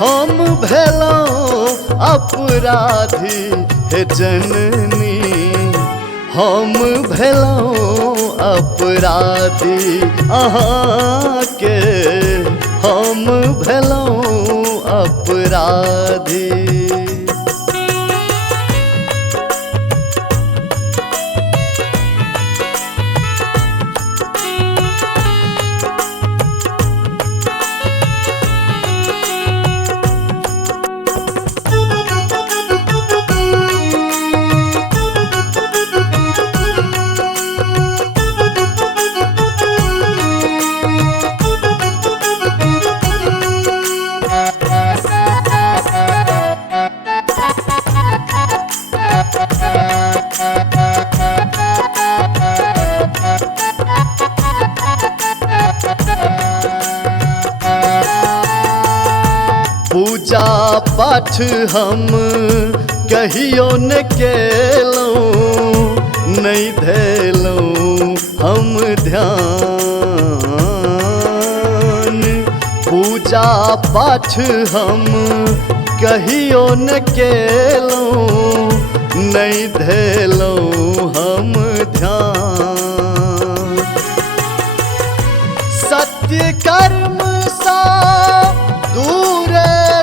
हम भेलौं अपराधी हे जननी, हम भेलौं अपराधी अहाँ के, हम भेलौं अपराधी। पूजा पाठ हम कहियो न केलौं, नहीं धेलौं हम ध्यान। पूजा पाठ हम कहियो न केलौं, नहीं धेलौं हम ध्यान। सत्य कर्म सा दूर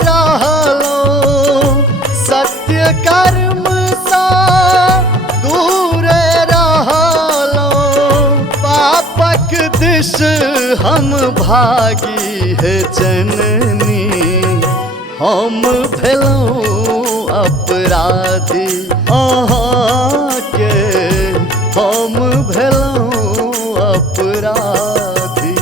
रहलौं, सत्य कर्म सा दूर रहलौं। पापक दिश हम भागी हे जननी, हम भेलौं अपराधी अहाँ के, हम भेलौं अपराधी।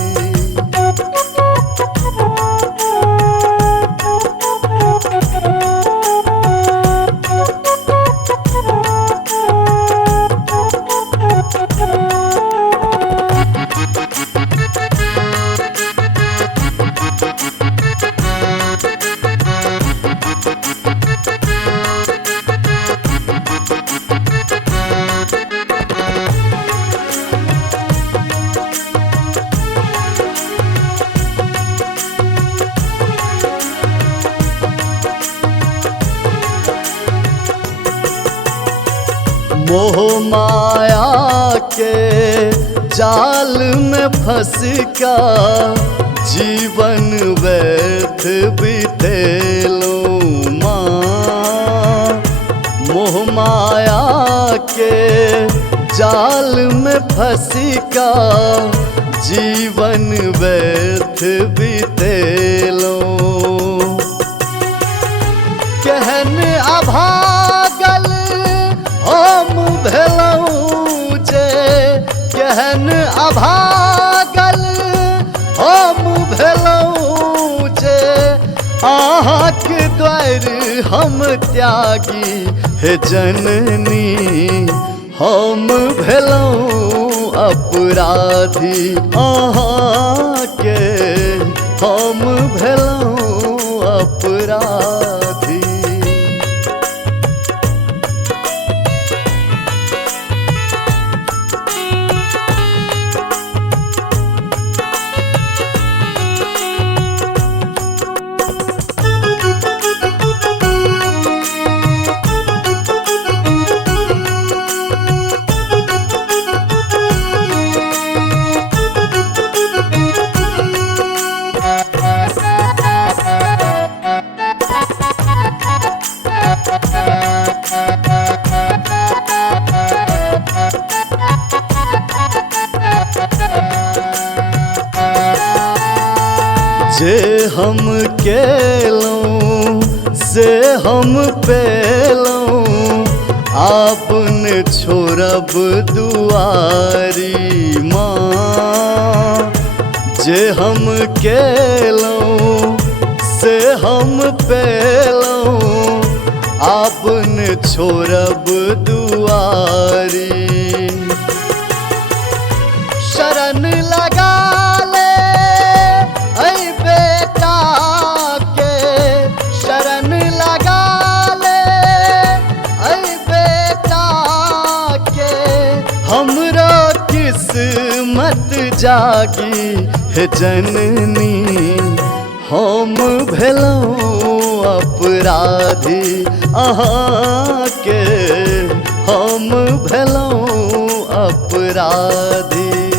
मोह माया के जाल में फंस का जीवन व्यर्थ बितेलूं माँ। मोह माया के जाल में फंस का जीवन व्यर्थ बितेलूं। कहन अभागल हम भेलौं जे, कहन अभागल हम भेलौं जे। अहाँक द्वार हम त्यागी हे जननी, हम भेलौं अपराधी अहाँ के, हम भेलौं अपराधी। हम केलौं से हम पेलौं आपने छोड़ब दुआरी माँ। जे हम केलौं से हम पेलौं आपने छोड़ब दुआरी। शरण लगा ले ऐ बेटा के, शरण लगा ले ऐ बेटा के। हमरा किस्मत जागी है जननी, हम भेलौं अपराधी अहाँ के, हम भेलौं अपराधी।